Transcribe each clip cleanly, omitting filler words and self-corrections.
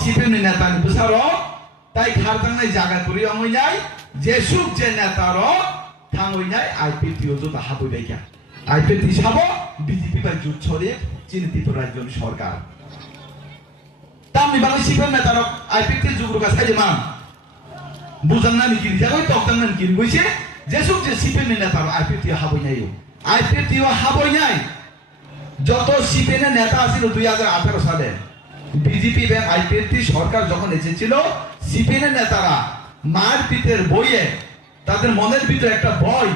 সিপিএমनि नेतानि बोसारो ताई खारदांनाय जागा करि अंगैनाय जेसुक जे नेतारो थांगैनाय आईपीटीओ जता हाबैबाय क्या आईपीटी साबो बीजेपी बाय जुट छरे चिनि त्रिपुरा राज्य सरकार तामनि बागै सिपिएम नेतारो आईपीटी जुग्रुगा साइजेमा बुजांनानि किरि जागै तक्तांनानि किरि गइसे जेसुक जे सिपिएमनि नेतारो आईपीटीओ हाबैनाय आईपीटीओ हाबैनाय যত সিপিএমের নেতা ছিল 2018 সালে বিজেপি এবং আইপিএফটি সরকার যখন এসেছিল সিপিএমের নেতারা মারপিটের বইয়ে তাদের মনের ভিতরে একটা ভয়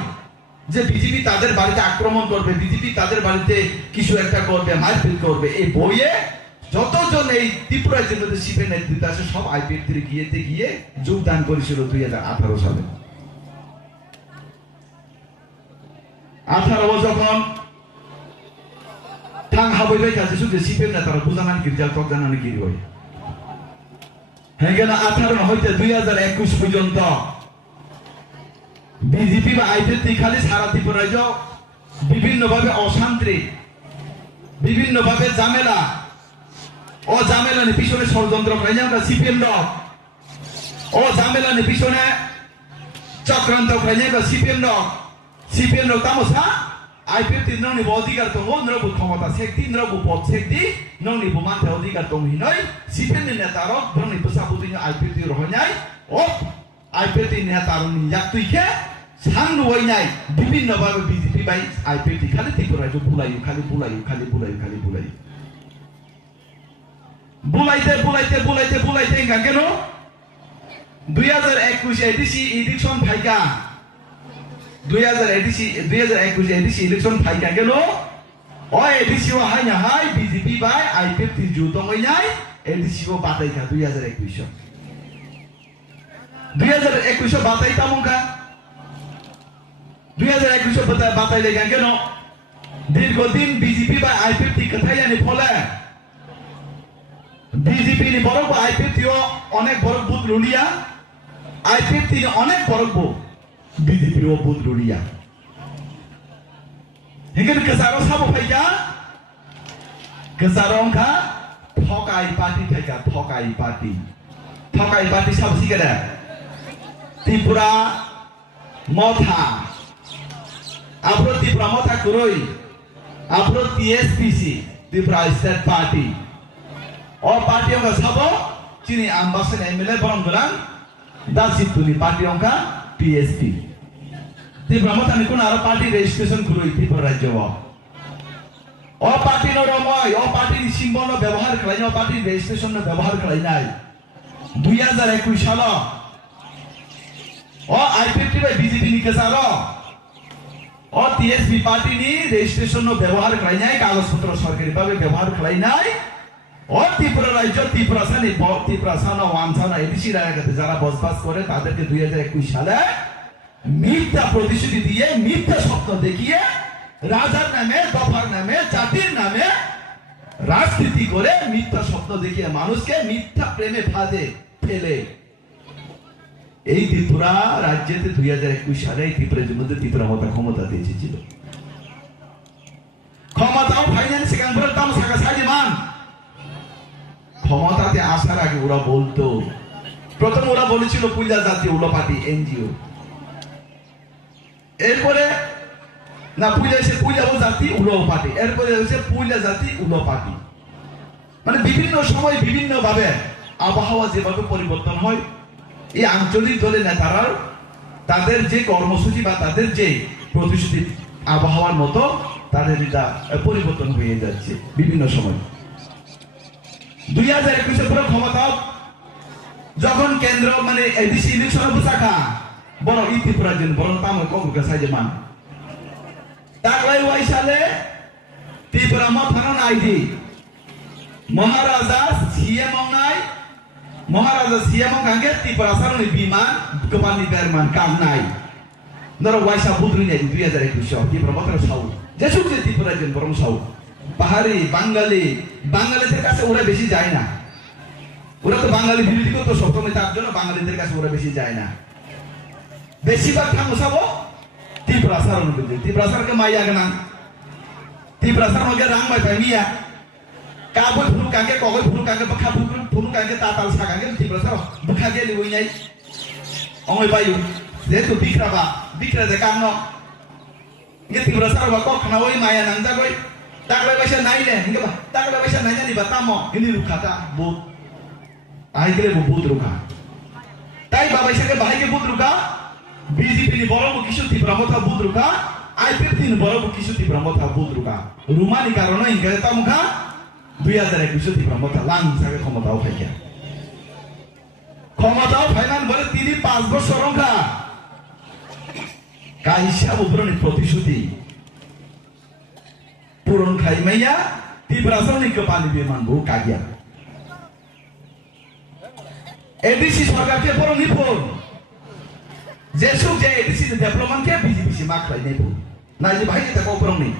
যে বিজেপি তাদের বাড়িতে আক্রমণ করবে বিজেপি তাদের বাড়িতে কিছু একটা করবে মারপিট করবে এই বইয়ে যতজন এই ত্রিপুরা জেলাতে সিপিএম নেতৃত্ব আছে সব আইপিএফটির গিয়ে যোগদান করেছিল 2018 সালে 18 যখন थां हाबैबाय थाजे सुदे सिपिएम नेतारा बुजानानै गिरजाल तकजानानै गिरबाय हेगेना 18 হইতে 2021 পর্যন্ত বিজেপি বা আইপিএফটি খালি সারা ত্রিপুরা রাজ্য বিভিন্ন ভাবে অশান্তি বিভিন্ন ভাবে ঝামেলা ও ঝামেলার পিছনে ষড়যন্ত্র করে আমরা সিপিএম দল ও ঝামেলার পিছনে চক্রান্ত করে আমরা সিপিএম দল তামসা आईपीएफटी नौनि अधिकार दङ नरबो क्षमता सेक्ति नरबो पद सेक्ति नौनि मानथे अधिकार दङ हिनै सिपिएमनि नेतारो नौनि बसाबुदिनो आईपीएफटी रहनाय ओ आईपीएफटी नेतारनि याक्तुइखे साननुवैनाय विभिन्न भाबे बीजेपी बाय आईपीएफटी खालि त्रिपुरा जो बुलायो खालि बुलाइते गागेनो 2021 एडिसी इलेक्शन फाइगा 2021 एडिसी इलेक्शन फाइगा गेलो ओ एडिसी वा हाय हाय बीजेपी बाय आईपीएफटी जुदंगैनाय एडिसी को बाताइखा 2021 बाताइता मुखा 2021 बाताइले गेनो दीर्घदिन बीजेपी बाय आईपीएफटी कथायानि फले बीजेपी नि बरक आईपीएफटी अनेक बरक बुत रुलिया आईपीएफटी नि अनेक बरक बीजेपी ও বুথ রুড়িয়া হেগেন কেসারো সাবো ফাইকা কেসারো অংখা ঠকাই পার্টি সাবো সিগেরা ত্রিপুরা মথা ত্রিপুরা মথা কুরই টিএসপিসি ত্রিপুরা স্টেট পার্টি ও পার্টি অংখা সাবো চিনি আমবাসন এমএলএ বরং গোলাম দাসিতুনি পার্টি অংখা PSP त्रिपुरा मथानि कोन आरो पार्टी रेजिस्ट्रेशन खुरुइ त्रिपुरा राज्य ओ पार्टी नो रमय ओ पार्टी नि सिम्बल नो व्यवहार खालायनाय ओ पार्टी रेजिस्ट्रेशन नो व्यवहार खालायनाय 2021 साल ओ आईपीएफटी बाय बीजेपी नि केसारो ओ टीएसपी पार्टी नि रेजिस्ट्रेशन नो व्यवहार खालायनाय कागज पत्र सरकारी भाबे व्यवहार खालायनाय ओ त्रिपुरा राज्य त्रिपुरा साना वानसाना एडिसी रायगाते যারা বসবাস করে তাদেরকে 2021 সালে মিথ্যা প্রতিশ্রুতি দিয়ে মিথ্যা স্বপ্ন দেখিয়ে রাজার নামে দফার নামে জাতির নামে রাজনীতি করে মিথ্যা স্বপ্ন দেখিয়ে মানুষকে মিথ্যা প্রেমে ফাঁদে ফেলে এই ত্রিপুরা রাজ্যেতে 2021 সালে ত্রিপুরার মধ্যে ত্রিপুরা মতো ক্ষমতা দিয়েছিল ক্ষমতাও ফাইন্যান্স সেখানকার দাম সাকা সাজিমান ক্ষমতাতে আসার আগে ওরা বলতো প্রথম ওরা বলেছিল পুইলা জাতি উলো পার্টি এনজিও এরপরে না পুইলা জাতি উলো পার্টি এরপরে হচ্ছে পুইলা জাতি উলো পার্টি মানে বিভিন্ন সময় বিভিন্ন ভাবে আবহাওয়া যেভাবে পরিবর্তন হয় এই আঞ্চলিক দলের নেতারা তাদের যে কর্মসূচি বা তাদের যে প্রতিশ্রুতি আবহাওয়ার মতো তাদের এটা পরিবর্তন হয়ে যাচ্ছে বিভিন্ন সময় 2021 পুরো ক্ষমতা যখন কেন্দ্র মানে এডিসি ইলেকশন বসাকা বড় ত্রিপুরার জন্য বড় তাম কংগ্রেস সাইজমান তাকলাই ওয়াই সালে ত্রিপুরা মথান আইডি মহারাজা সিএম কাঙ্গে ত্রিপুরা সারনি বিমান গোপালনি বেরমান কামনাই নর ওয়াইসা বুদ্রুনি 2021 ত্রিপুরা মথান সাউ যেসব যে ত্রিপুরার জন্য বড় সাউ পাহাড়ি বাঙালিদের কাছে ওরা বেশি যায় না ওরা তো বাঙালি বিরোধী করতো সবসময় তার জন্য বাঙালিদের কাছে ওরা বেশি যায় না বেশিরভাগ থামসাবো ত্রিপুরা সারকে মাইয়া গানা ত্রিপুরা সার মগে রাং মাই পাইমিয়া কাবই ফুল কাকে কগই ফুল কাকে খাবু phunu kange tatal sakange tibra saro bukhage li winai ongoi bayu jetu bikra de kanno nge tibra saro ba kok khana oi maya nang ja goi takle baisa nai le nge ba takle baisa nai ni ba tamo ini rukhata bu ai kele bu rukha tai ba baisa ke bahai ke bu rukha BJP ni boro bu kisu tibra motha bu rukha IPP ni boro bu kisu tibra motha bu rukha rumani karono inge tamukha 2021 tibra motha lang sage ক্ষমতাও পাইয়া ক্ষমতাও final বলে তিনি 5 বছর রঙ্গা কাইসা উপরনি প্রতিশ্রুতি পূরণ খাইমাইয়া ত্রিপুরাসনি কপালি বিমান বউ কাগিয়া এডিসি সরকারকে বড় নিপুণ যেসব যে এডিসি ডেভেলপমেন্ট কে বিজেপি সে মাখলাই নেব না যে ভাই এটা কোপরং নেই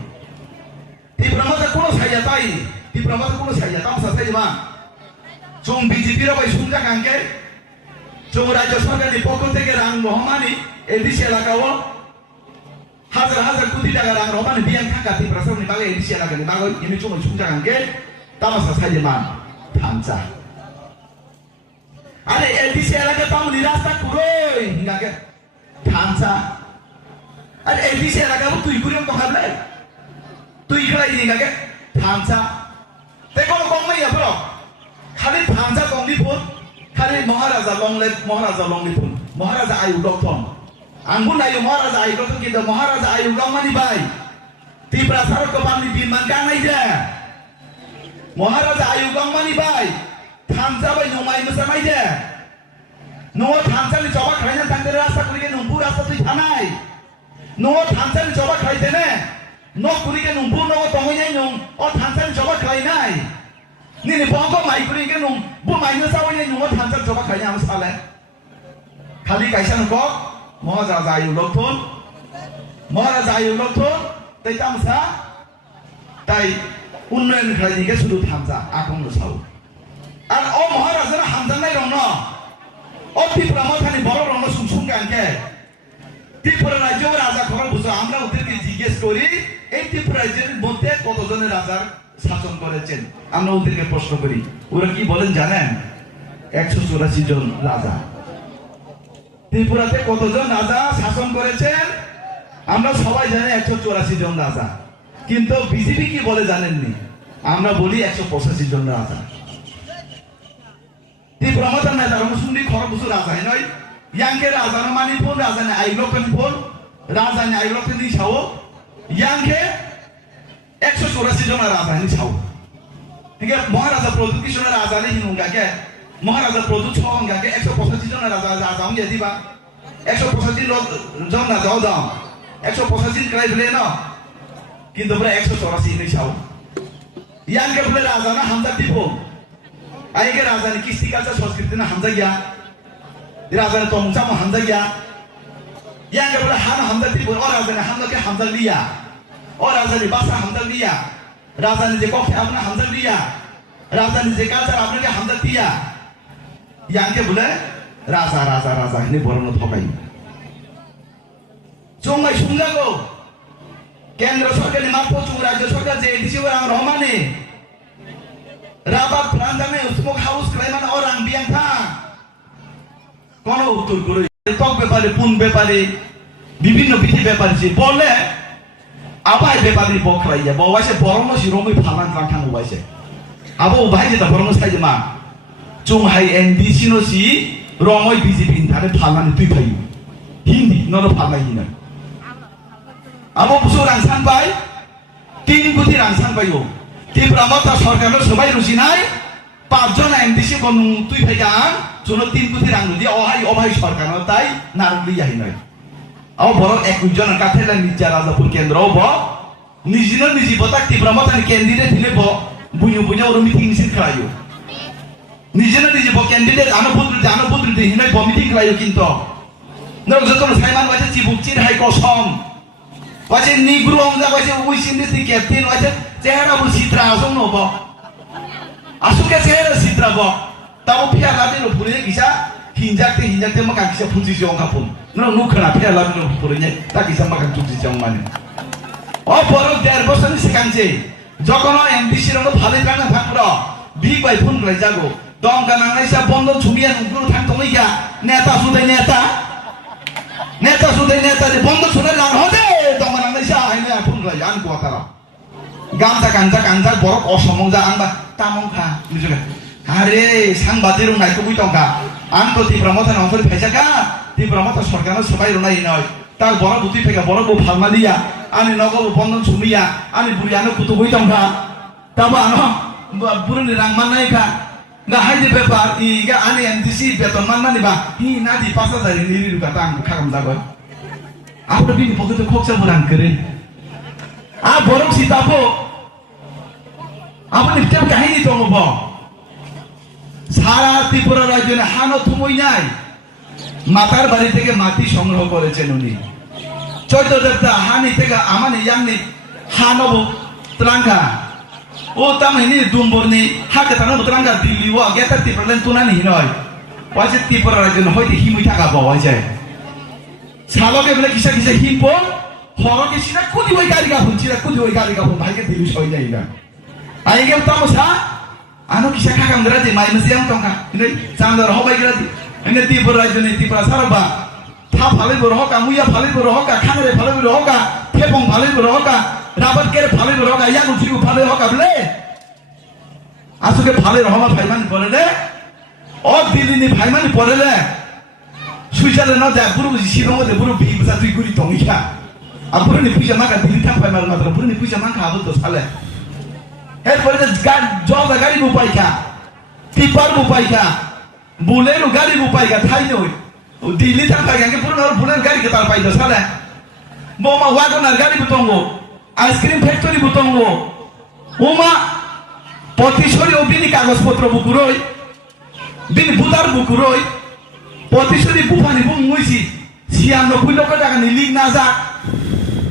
ত্রিপুরা মধ্যে কোন সাইয়া তাই ত্রিপুরা মধ্যে কোন সাইয়া তামসা সাইবা जों बीजेपी रा बाय सुंजा कांगे जों राज्य सरकार नि पक्ष থেকে রাং রহমানি এডিসি এলাকাও হাজার কোটি টাকা রাং রহমানি বিয়ান থাকা ত্রিপুরা সরকারনি বাগে এডিসি এলাকানি বাগে ইনি जों সুंजा कांगे তামসা সাইবা থামসা আরে এডিসি এলাকা তামনি রাস্তা কুরই হিঙ্গাকে থামসা আরে এডিসি এলাকা তুই কুরিম তো খাবলে তুই খাই হিঙ্গাকে থামসা তে কোন কমই আবরো খালি থামসা দংলিপুর খালি মহারাজা লংলিপুর মহারাজা আয়ু ডক্টর আঙ্গু নাইও মহারাজা আয়ু ডক্টর কিন্তু মহারাজা আয়ু লংমানি বাই ত্রিপুরা সরকার বানি বিমান কানাই দে মহারাজা আয়ু লংমানি বাই থামসা বাই নমাই মসামাই দে নো থামসানি জবা খাইনা থাকতে রাস্তা করিকে নম্বু রাস্তা তুই থানাই নো থামসানি জবা খাইতে নে নো করিকে নম্বু নো তমই নাই নং ও থামসানি জবা খাই নাই你包括买过一个农，不买那稍微的农，我谈这怎么可能啥嘞？看你改善了个，莫咋咋有落土，莫咋有落土，对当啥？对，unnen可以个速度谈啥？阿公都操。而我莫咋子那谈啥内容呢？我地不拉莫看你包容了松松干个，地不拉来就拉啥可能不是，আমরা ওদেরকে জিজ্ঞেস করি এই ত্রিপুরাজ্যের মধ্যে কতজনের রাজার শাসন করেছেন আমরা ওদেরকে প্রশ্ন করি ওরা কি বলেন জানেন 184 জন রাজা ত্রিপুরাতে কতজন রাজা শাসন করেছেন আমরা সবাই জানি 184 জন রাজা কিন্তু বিজেপি কি বলে জানেননি আমরা বলি 185 জন রাজা ত্রিপুরা মধ্যে না যারা মুসলিম খরবুসু রাজা নয় ইয়াংকে রাজা মানি ফোন রাজা নে আইলোকেন ফোন রাজা নে আইলোকেন দি ছাও ইয়াংকে 184 জন রাজা নি ছাও ঠিক আছে মহারাজা প্রদুত কিশোর রাজা নি হিনুঙ্গাকে মহারাজা প্রদুত ছঙ্গাকে 185 জন রাজা রাজা কে দিবা 185 জন রাজা দাও 185 ক্রাই বলে না কিন্তু বলে 184 নি ছাও ইয়াংকে বলে রাজা না হামজা দিব আইকে রাজা নি কৃষ্টি কালচার সংস্কৃতি না হামজা গিয়া রাজা নে তমজা মো হামজা গিয়া ইয়াংকে বলে হামজা দিব ও রাজা নে হামজা কে হামজা লিয়া और राजानी भाषा हमदर्द दिया राजानी जे कॉफी आपने हमदर्द दिया राजानी जे कल्चर आपने के हमदर्द दिया यहाँ के बोले राजा राजा राजा ini बरनो थकाई चुंगाई चुंगाको केंद्र सरकार ने माफो चुंग राज्य सरकार जे ADC orang romani rabat pranjane smoke house klaiman orang biang tha kono uttor kore tok ব্যাপারে পুন ব্যাপারে বিভিন্ন বিধি ব্যাপারে যে বলে আবাই বেপারি বকরাইয়া বওয়াসে বরনো শিরোমই ফালান রাখান ওয়াইসে আবো ভাই যেটা বরনো সাইজে মা চুং হাই এনডিসি নো সি রমই বিজেপি ধারে ফালান তুই ভাই হিন্দি নর ফালাই হিনা আবো বুসু রাংসান বাই 3 কোটি রাংসান বাইও ত্রিপুরা মতা সরকারের সবাই রুসি নাই 5 জন এনডিসি কোন তুই ভাই গান জন্য 3 কোটি রাং দি অভাই সরকার তাই নারুলি যাই নাই আও বড় 21 জন কাঠেলা নিচা রাজাপুর কেন্দ্র ব নিজিন নিজি বতাক ত্রিপুরা মতানি ক্যান্ডিডেট হিলে ব বুইও বুইও ওর মিটিং সিন খাইও নিজিন নিজি ব ক্যান্ডিডেট আনুপুত্র হিলে ব মিটিং খাইও কিন্তু নরক যত সাইমান ওয়াছে চিবুক চিন হাই কসম ওয়াছে নিগ্রো আমজা ওয়াছে উইসিন দিস ক্যাপ্টেন ওয়াছে চেহারা বু সিত্রা আসং নো ব আসুকে চেহারা সিত্রা ব তাও ফিয়া লাবিনো পুরে কিসা hinjakte makan kisa puji jong kapun no nukna phela labino purinye ta kisa makan puji jong mane o boro 1.5 বছর সেখানছে যখন এমডিসি রঙ ভালো কানা থাকলো বি বাই ফোন করে যাগো dongka nangaisa bondon sumian ungkuru thang tongiga neta sudai neta di bondon sudai lang hode dongka nangaisa haina pun layan kuatara gamsa kanza borok osomong ja amba tamongka nijuga are sangbadirung naiko buitongka anto ti promotan ongkori phaisaka ti promotan sorkano sabai ronai noi ta borok buti pheka borok bu phalmaliya ani nogo bondon sumiya ani buriano kutu buitongka taba ano buruni rang manai ka nga haide paper iga ani MDC beton manani ba hi nadi 5000 ni ru kata ang khagam jago apro bini pokoto khoksa burang kere a borok sitabo apni tem kahini tongo সারা ত্রিপুরা রাজ্যে হানো থুমই নাই মাতার বাড়ি থেকে মাটি সংগ্রহ করেছেন উনি চৈত্র দেবতা হানি থেকে আমানি ইয়াংনি হানব ত্রাঙ্কা ও তামনি দুম্বরনি হাকে তানো ত্রাঙ্কা দিল্লি ও গেতা ত্রিপুরা তুনানি নয় ওয়াজে ত্রিপুরা রাজ্যে হইতে হিমই থাকা পাওয়া যায় সালকে বলে কিসা হিমপ হরকে সিনা কুদি ওই গাড়ি গাফুন সিনা কুদি ওই গাড়ি গাফুন ভাইকে দিলু সই নাই না আইগে তামসা ano kisah kakam gerati mai mesiam tongka ini sandar hobai gerati ini tipu raja ini tipu saraba tha phale borohoka muya phale borohoka khanare phale borohoka thepong phale borohoka rabat kere phale borohoka yang uchiu phale hoka ble asuke phale rohama phaiman porele o dilini phaiman porele suijale no ja buru sirong de buru bi bisa tui guri tongiya apuru ni puja maka dili thang phaiman matra buru ni puja maka abu to sale এরপরে জগা গাড়ি বুপাইকা tipper বুপাইকা বুলের গাড়ি বুপাইকা থাই নই দিল্লি থাকা গাঙ্গে পুরো বুলের গাড়ি কে তার পাইতো সালে বোমা ওয়াগনার গাড়ি বুতঙ্গো আইসক্রিম ফ্যাক্টরি বুতঙ্গো ওমা পতিশরি ও বিনি কাগজপত্র বুকুরই বিনি বুদার বুকুরই পতিশরি বুফানি বুং মুইছি 96 লক্ষ টাকা নি লিগ না যা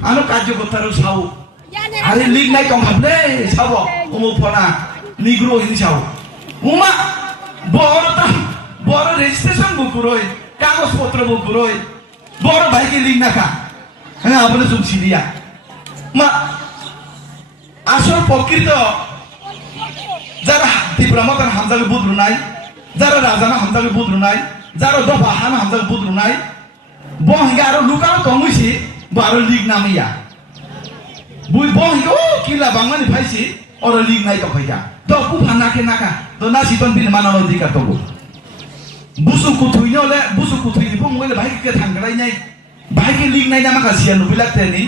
আনো কার্যকর্তারও সাউ আরে লিগ নাই কম ভাবলে সাব উমুফনা নিগ্রো হিন সাব উমা বড় রেজিস্ট্রেশন বুকুরই কাগজপত্র বুকুরই বড় ভাইকে লিগ নাকা হ্যাঁ আপনি জুমছি দিয়া মা আসল প্রকৃত যারা ত্রিপুরামতার হামজাকে বুদ্রু নাই যারা রাজানা হামজাকে বুদ্রু নাই যারা দফা হানা হামজাকে বুদ্রু নাই বহিঙ্গা আরো লুকানো তমুইছি বারো লিগ নামিয়া bui bong yo kila bangmani phaisi oro lig nai to khaija to ku phana ke naka to nasi ton bin mana lo dika to busu ku thuino le busu ku thuini bong wele bhai ke thangrai nai bhai ke lig nai na maka sian bilak te ni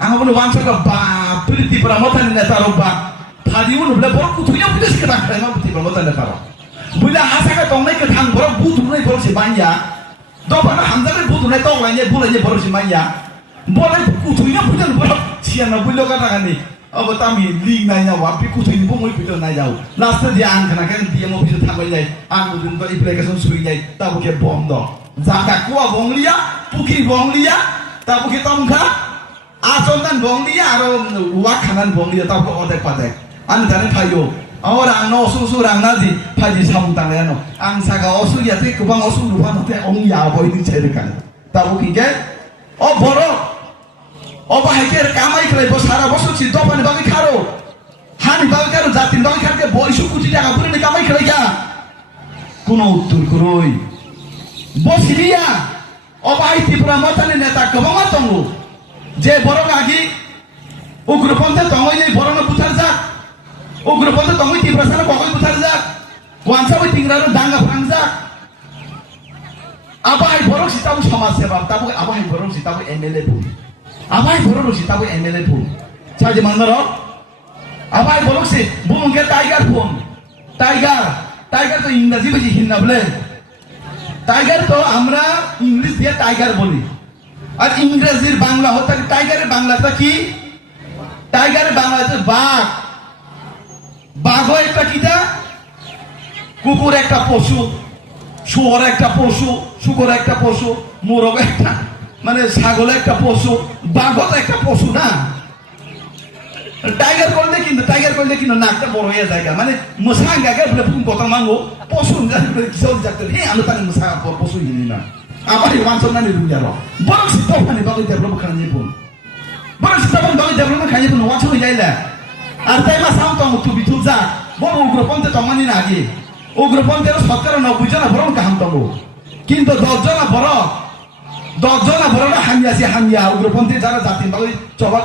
anga bono wangsa ka ba priti pramotan ne taro ba thadi uno bla bor ku thuino bides ke thangrai ma priti pramotan ne taro buila hasa ka tong nai ke thang bor bu thu nai bor si banya do bana hamza ke bu thu nai tong lai ne bu lai ne bor si banya boleh kutunya bukan berapa siapa boleh katakan ni apa kami lig naya wapi kutunya pun mau pilih naya jauh last dia angkat kan dia mau bisa tambah lagi aku tunggu implikasi suri lagi tahu ke bom do zakat kuah bom lia puki bom lia tahu ke tongka asonan bom lia atau wakanan bom lia tahu ke odek padek anu dari payo orang no susu orang nasi paji samutang ya no angsa kau osu ya tu kubang osu lupa nanti ong ya boy ini cerikan tahu ke oh borok অবা হাইকের কামাই করে সারা বছর ছিল দোকানে বাকি খারো হানি বাকি খারো জাতির বাকি খারকে 200 কোটি টাকা পুরো কামাই করে যা কোন উত্তর করই বসিলিয়া অবা হাই ত্রিপুরা মতানে নেতা কমা তঙ্গু যে বড় আগি উগ্রপন্থা তঙ্গই নেই বড় না বুথার যা উগ্রপন্থা তঙ্গই ত্রিপুরা সারা বগই বুথার যা ওয়ানসা ওই তিংরারো দাঙ্গা ভাঙজা আবা হাই বড় সিতাবু সমাজ সেবা তাবু আবা হাই বড় সিতাবু এমএলএ বু আবাই বড় সি তাবু এমএলএ ফোন চাই মানর আবাই বড় সি বুমকে টাইগার ফোন টাইগার তো ইংরেজি বেশি হিন্না বলে টাইগার তো আমরা ইংলিশ দিয়ে টাইগার বলি আর ইংরেজির বাংলা হতে টাইগারের বাংলাটা কি টাইগারের বাংলা হচ্ছে বাঘ বাঘ একটা কিটা কুকুর একটা পশু শুয়োর একটা পশু শুকর একটা পশু মোরগ একটা মানে ছাগল একটা পশু বাঘ তো একটা পশু না টাইগার করলে কিন্তু নাকটা বড় হয়ে যায় মানে মশা গাগে বলে ফুন কথা মাঙ্গো পশু কিসব যাতে হে আমি তাকে মশা পশু হিনি না আমার ওয়ানসন না নিরু যারো বড় সিস্টেম খানি বাকি ডেভেলপ খানি ফুন বড় সিস্টেম বাকি ডেভেলপ খানি ফুন ওয়ানসন হই যাইলা আর তাই মা সাম তো মুতু বিতু যা বড় উগ্রপন্থে তমানি না আগে উগ্রপন্থীর সরকার 90 জন বরং কাহাম দङ কিন্তু 10 জন বড় হামিয়াছি হামিয়া উগ্রপন্থী যারা জাতি বাকি চবাক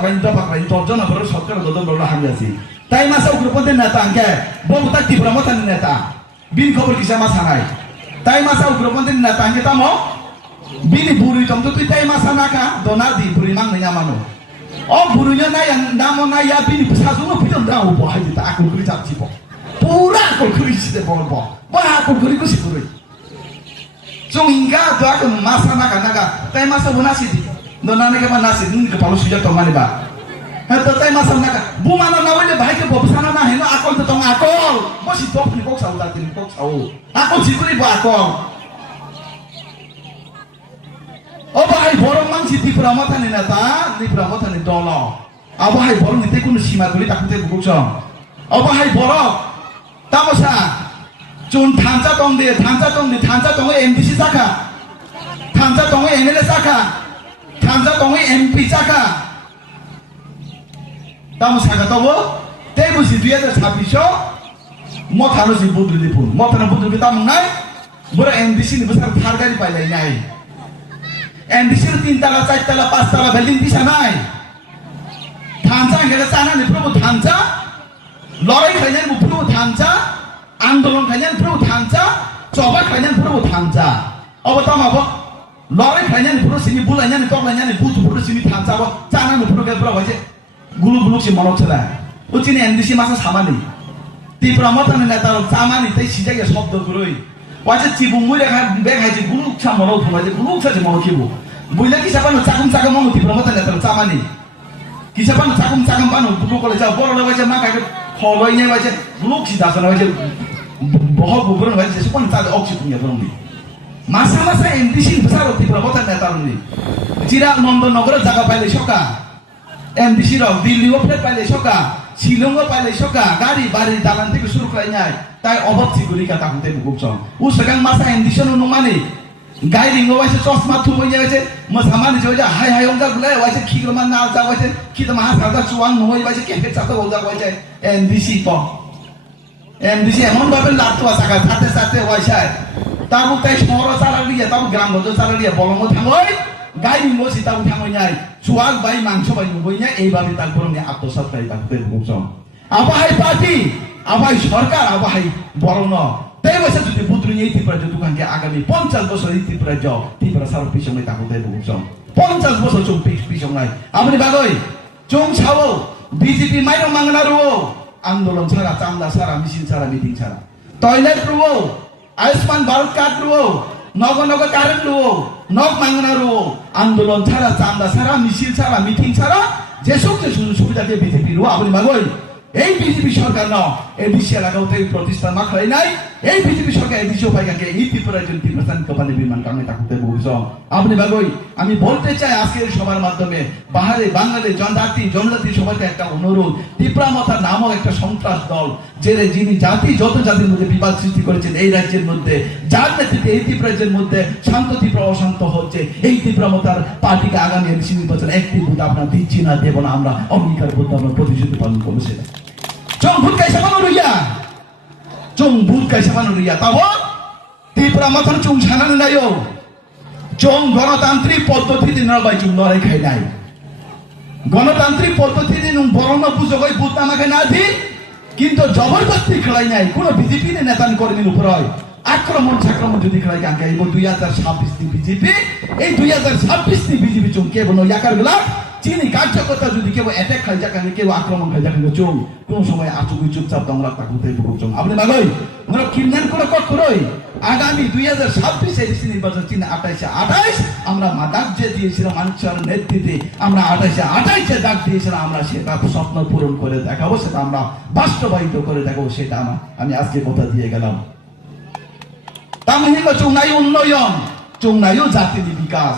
ভাই 10 জন বড় সরকার 10 জন বড় হামিয়াছি তাই মাসা উগ্রপন্থীর নেতা আঙ্কে বহুতা তীব্র মতানি নেতা বিন খবর কিসা মাসা নাই তাই মাসা উগ্রপন্থীর নেতা আঙ্কে তামো bini buru tom tu tai masa naka donadi buru mang nanya mano oh burunya naya namo naya bini pesasu no pitam dah upo haji tak aku kuri cap cipo pura aku kuri sih bol aku kuri ku sih kuri so hingga tu aku masa naka tai masa bunasi di donane ke manasi ini kepala sujud to mani ba Hata tai masa naka bu mana nawale bahai ke bobsana na hena akol tu tong akol bosi top ni kok sau dati ni kok sau aku sih kuri bu akol Oh bahai borong mang siti pramatan ni nata, ni pramatan ni dolo. Oh bahai borong ni tekun sima guli tak te bukuk song. Oh bahai borong, tamosa, cun thanca tong de, MDC saka, thanca tong MLA saka, thanca tong MP saka. Tamosa kata wo, tebu si 2026, mau tharo si budri dipun, mau tharo budri kita mengai, bora MDC ni besar harga di palai nyai. MDC 3 tala 4 tala 5 tala building bisa nai thanca ngere chana ni probo thanca lorai khainyan bu probo thanca andolon khainyan probo thanca choba khainyan probo thanca abo tama bo lorai khainyan ni probo sini bulanya ni toklanya ni butu probo sini thanca bo chana ni probo ke probo hoje gulu gulu si monok chela uchini MDC masa samani ti promotan ni ta samani tai sija ke shobdo guroi Wajib cibung mui dah beg haji guluk cam mono pun wajib guluk saja mono kibu. Mui lagi siapa nak cakung mono di promotan yang tercama ni. Siapa nak cakung panu guluk kalau jauh boros wajib makan ke holainya wajib guluk sih dah sana wajib bohong buburan wajib siapa nak cakung oksi punya belum ni. Masa MDC besar di promotan yang tercama ni. Jira London negara jaga pilih shoka. MDC dah Delhi oplet pilih shoka. Silongo pilih shoka. Gari bari dalam tu suruh keranya. তাই অভাব চিগুরি কথা হতে বুকছম ও সেখান মাসা এন্ডিশন অনুমানে গাই Ringo ওয়াইছে চশমা থু হই যাইছে মসামানি জয়জা হাই হাই ওজা গুলাই ওয়াইছে খিগ্রমান না যা ওয়াইছে কি তো মাহা সাদা চুয়ান নই ওয়াইছে কেফে চাতে ওজা ওয়াইছে এমডিসি এমন ভাবে লাতো আসাকা সাথে সাথে ওয়াইছে তাবু তাই শহর চালা দিয়ে তাবু গ্রাম গজ চালা দিয়ে বলঙ্গ থামই গাই রিঙ্গো সিতাবু থামই নাই চুয়াক বাই মাংস বাই নই না এইভাবে তারপর আমি আত্মসাৎকারী তাকতে বুকছম আবাহাই পার্টি আবাই সরকার আবাহাই বড় ন তাই বছর যদি পুত্র নিয়ে ত্রিপুরা দোকানকে আগামী 50 বছর এই ত্রিপুরা যাও ত্রিপুরা সার পিছনে তাকে দেব বুঝছম 50 বছর চোখ পিছন নাই আপনি বাগই চোং ছাও বিজেপি মাইরং মাংনা রুও আন্দোলন ছাড়া চান্দা ছাড়া মিছিল ছাড়া মিটিং ছাড়া টয়লেট রুও আয়ুষ্মান ভারত কার্ড রুও নগ কারেন্ট রুও নগ মাংনা রুও আন্দোলন ছাড়া চান্দা ছাড়া মিছিল ছাড়া মিটিং ছাড়া যেসব যে সুবিধাকে বিজেপি রুও আপনি বাগই এই বিজেপি সরকার ন এডিসি এলাকাতে প্রতিষ্ঠান মাখাই নাই এই বিজেপি সরকার এডিসি উপায়কে এই ত্রিপুরার জন্য ত্রিপুরাস্থান কোম্পানি বিমান কামে তাকুতে বলছম আপনি বাগই আমি বলতে চাই আজকের সবার মাধ্যমে বাহারে বাঙালি জনজাতি সবাইকে একটা অনুরোধ ত্রিপুরা মাতা নামক একটা সন্ত্রাস দল যিনি যত জাতির মধ্যে বিবাদ সৃষ্টি করেছেন এই রাজ্যের মধ্যে যার নেতৃত্বে এই ত্রিপুরাজ্যের মধ্যে শান্ত ত্রিপুরা অশান্ত হচ্ছে এই ত্রিপুরা মাতার পার্টিকে আগামী এডিসি নির্বাচন একটি ভোট আমরা দিচ্ছি না দেব না আমরা অঙ্গীকার করতে আমরা প্রতিশ্রুতি পালন করবো সেটা Jong kaisa manu ria, tahu? Tripura মাথন চুং ছানানো নাইও চং গণতান্ত্রিক পদ্ধতি দিন বাই চুং লড়াই খাই নাই গণতান্ত্রিক পদ্ধতি দিন বরণ বুঝগই বুত আমাকে না দি কিন্তু জবরদস্তি খেলাই নাই কোন বিজেপি নেতান কর্মীর উপর হয় আক্রমণ যদি খেলাই কাঙ্কে আইব 2026 নি বিজেপি এই 2026 নি বিজেপি চুং কে বনো ইয়াকার গুলা চিনি কার্যকর্তা যদি কেউ অ্যাটাক খাই যাকানে কেউ আক্রমণ খাই যাকানে চুং কোন সময় আচুকি চুপচাপ দংরা তাকুতে বুকুচং আপনি বাগই আমরা কিন্নান করে কত করই আগামী 2026 এডিসি নির্বাচন চীন 28 আমরা ডাক যে দিয়েছিলাম মানুষের নেতৃত্বে আমরা 28 ডাক দিয়েছিলাম আমরা সেটা স্বপ্ন পূরণ করে দেখাবো সেটা আমরা বাস্তবায়িত করে দেখাবো সেটা আমি আজকে কথা দিয়ে গেলাম তামহিঙ্গ চুংনাই উন্নয়ন চুংনাইও জাতির বিকাশ